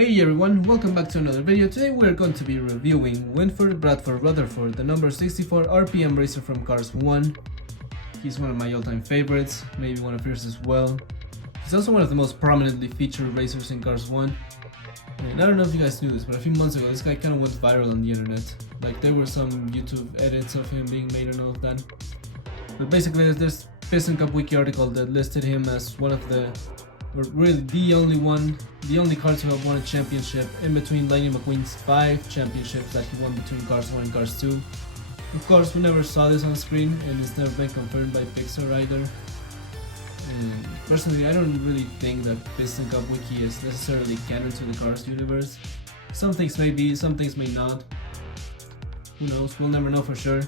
Hey everyone, welcome back to another video. Today we're going to be reviewing Winford, Bradford, Rutherford, the number 64 RPM racer from Cars 1. He's one of my all-time favorites, maybe one of yours as well. He's also one of the most prominently featured racers in Cars 1. And I don't know if you guys knew this, but a few months ago this guy kind of went viral on the internet. Like there were some YouTube edits of him being made and all of that. But basically there's this Piston Cup Wiki article that listed him as one of the, or really the only car to have won a championship in between Lightning McQueen's 5 championships that he won between Cars 1 and Cars 2. Of course, we never saw this on screen and it's never been confirmed by Pixar either. And personally, I don't really think that Piston Cup Wiki is necessarily canon to the Cars universe. Some things may be, some things may not. Who knows, we'll never know for sure.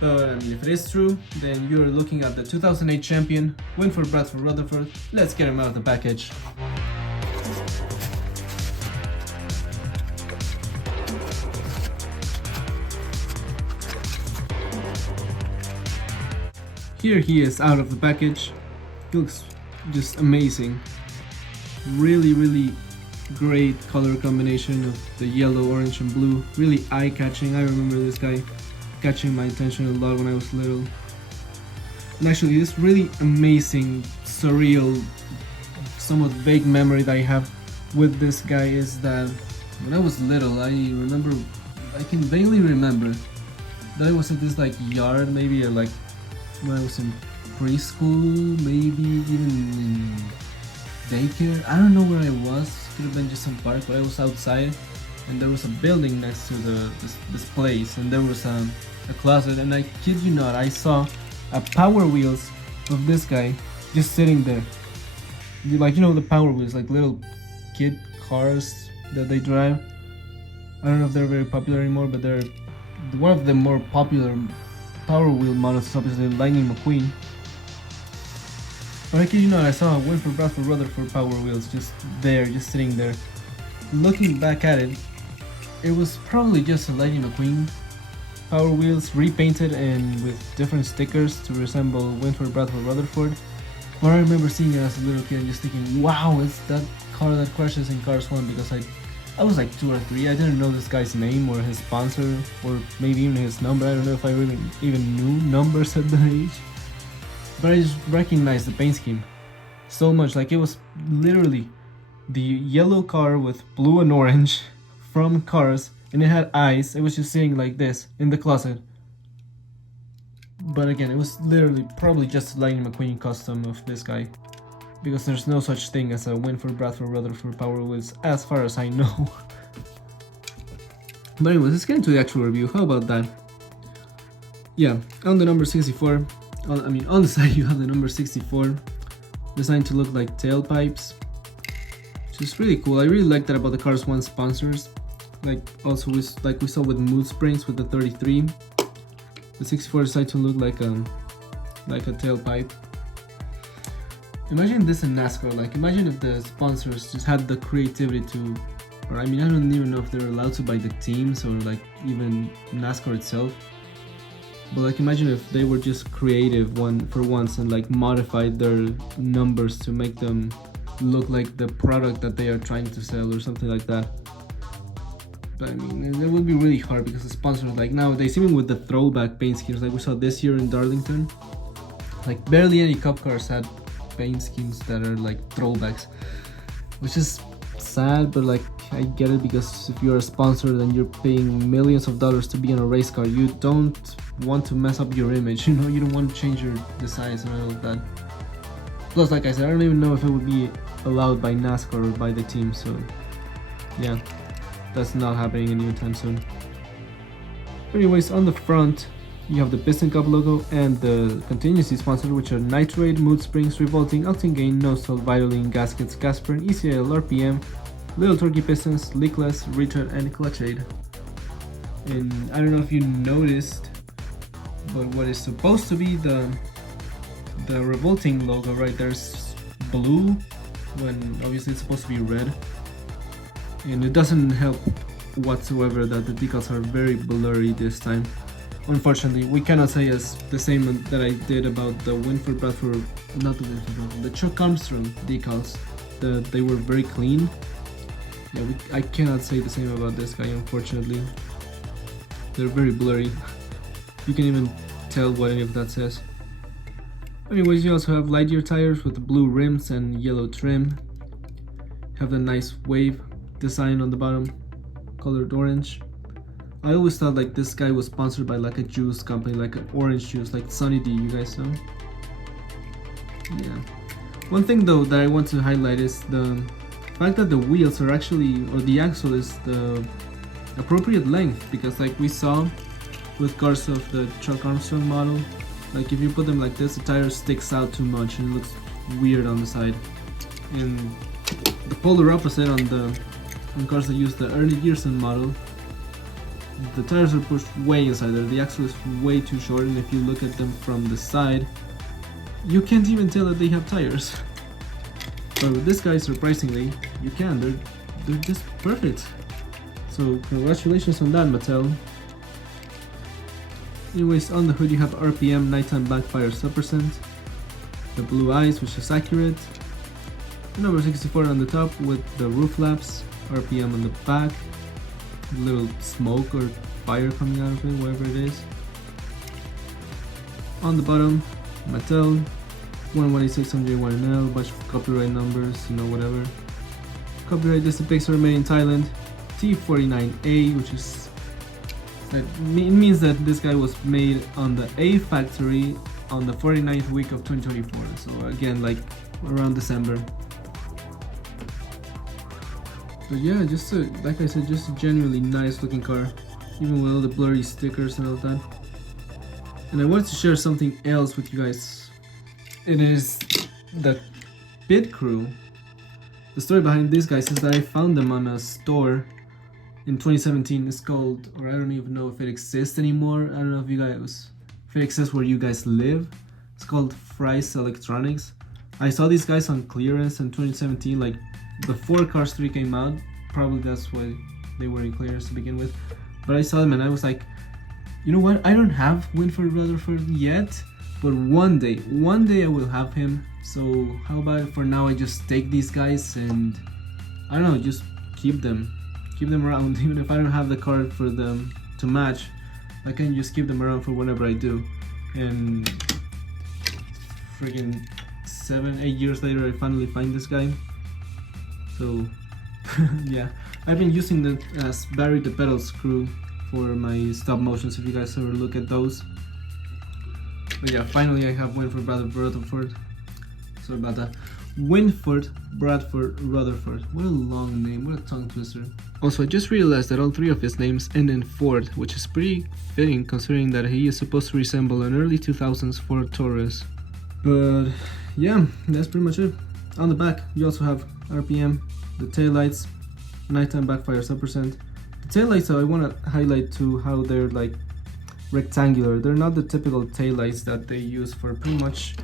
But I mean, if it is true, then you're looking at the 2008 champion, Winford, Bradford, Rutherford. Let's get him out of the package. Here he is out of the package. He looks just amazing. Really great color combination of the yellow, orange and blue. Really eye-catching. I remember this guy catching my attention a lot when I was little. And actually this really amazing, surreal, somewhat vague memory that I have with this guy is that when I was little, I can vaguely remember that I was at this like yard, maybe like when I was in preschool, maybe even in daycare. I don't know where I was, could have been just some park, but I was outside and there was a building next to this place, and there was a closet, and I kid you not, I saw a Power Wheels of this guy just sitting there. Like, you know, the Power Wheels, like little kid cars that they drive. I don't know if they're very popular anymore, but they're one of the more popular Power Wheel models is obviously Lightning McQueen. But I kid you not, I saw a Winford, Bradford, Rutherford Power Wheels just there, just sitting there. Looking back at it, it was probably just a Lightning McQueen Power Wheels repainted and with different stickers to resemble Winford, Bradford, Rutherford. But I remember seeing it as a little kid and just thinking, wow, it's that car that crashes in Cars 1, because I was like 2 or 3. I didn't know this guy's name or his sponsor or maybe even his number. I don't know if I really even knew numbers at that age. But I just recognized the paint scheme so much. Like, it was literally the yellow car with blue and orange from Cars, and it had eyes. It was just sitting like this in the closet. But again, it was literally probably just a Lightning McQueen custom of this guy, because there's no such thing as a Winford, Bradford, Rutherford Power Wheels as far as I know. But anyways, let's get into the actual review. How about that? Yeah, on the number 64, on the side you have the number 64 designed to look like tailpipes, which is really cool. I really like that about the Cars 1 sponsors. Like also we saw with Mood Springs with the 33, the 64 decided to look like a tailpipe. Imagine this in NASCAR. Like, imagine if the sponsors just had the creativity to, or I mean, I don't even know if they're allowed to by the teams or like even NASCAR itself. But like, imagine if they were just creative for once and like modified their numbers to make them look like the product that they are trying to sell or something like that. But I mean, it would be really hard because the sponsors, like nowadays, even with the throwback paint schemes like we saw this year in Darlington, like barely any cup cars had paint schemes that are like throwbacks, which is sad, but like I get it, because if you're a sponsor then you're paying millions of dollars to be in a race car. You don't want to mess up your image, you know, you don't want to change your designs and all of that. Plus, like I said, I don't even know if it would be allowed by NASCAR or by the team, so yeah, that's not happening anytime soon. Anyways, on the front you have the Piston Cup logo and the contingency sponsor, which are Nitrate, Mood Springs, Revolting, Octane Gain, No-Stall, Vitoline, Gaskets, Casper, ECL, RPM, Little Turkey Pistons, Leakless, Retread, and Clutch Aid. And I don't know if you noticed, but what is supposed to be the Revolting logo right there is blue, when obviously it's supposed to be red. And it doesn't help whatsoever that the decals are very blurry this time. Unfortunately, we cannot say as the same that I did about the Winford, Bradford, not the Winford, the Chuck Armstrong decals, that they were very clean. Yeah, I cannot say the same about this guy, unfortunately. They're very blurry. You can even tell what any of that says. Anyways, you also have Lightyear tires with blue rims and yellow trim. Have a nice wave design on the bottom, colored orange. I always thought like this guy was sponsored by like a juice company, like an orange juice, like Sunny D, you guys know? Yeah. One thing though that I want to highlight is the fact that the wheels are actually, or the axle is the appropriate length, because like we saw with cars of the Chuck Armstrong model, like if you put them like this, the tire sticks out too much and it looks weird on the side. And the polar opposite on cars that use the early Gearson model, the tires are pushed way inside there. The axle is way too short, and if you look at them from the side, you can't even tell that they have tires. But with this guy, surprisingly, you can. They're just perfect. So congratulations on that, Mattel. Anyways, on the hood you have RPM, nighttime backfire sub%, the blue eyes, which is accurate, the number 64 on the top with the roof flaps, RPM on the back, a little smoke or fire coming out of it, whatever it is. On the bottom, Mattel, 118601L, bunch of copyright numbers, you know, whatever. Copyright, this depicts are made in Thailand. T49A, which is, it means that this guy was made on the A factory on the 49th week of 2024. So again, like around December. But yeah, just like I said, just a genuinely nice looking car, even with all the blurry stickers and all that. And I wanted to share something else with you guys. It is the pit crew. The story behind these guys is that I found them on a store in 2017. It's called, or I don't even know if it exists anymore. I don't know if it exists where you guys live. It's called Fry's Electronics. I saw these guys on clearance in 2017, like before Cars 3 came out. Probably that's why they were in clearance to begin with. But I saw them and I was like, you know what? I don't have Winford Rutherford yet, but one day I will have him. So how about for now I just take these guys and I don't know, just keep them around. Even if I don't have the card for them to match, I can just keep them around for whenever I do. And freaking 7-8 years later I finally find this guy. So yeah, I've been using the as Barry the Pedal screw for my stop motions, if you guys ever look at those. But yeah, finally I have Winford, Bradford. Sorry about that. Winford, Bradford, Rutherford. What a long name, what a tongue twister. Also, I just realized that all three of his names end in Ford, which is pretty fitting considering that he is supposed to resemble an early 2000s Ford Taurus. But yeah, that's pretty much it. On the back, you also have RPM, the taillights, nighttime backfire sub%. The taillights, I want to highlight to how they're like rectangular. They're not the typical taillights that they use for pretty much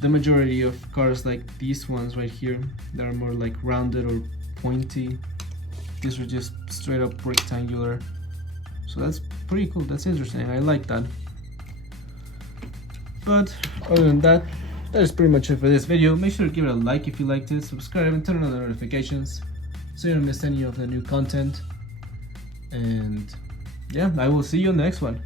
the majority of cars, like these ones right here that are more like rounded or pointy. These are just straight up rectangular. So that's pretty cool, that's interesting, I like that. But other than that, that is pretty much it for this video. Make sure to give it a like if you liked it, subscribe and turn on the notifications so you don't miss any of the new content. And yeah, I will see you on the next one.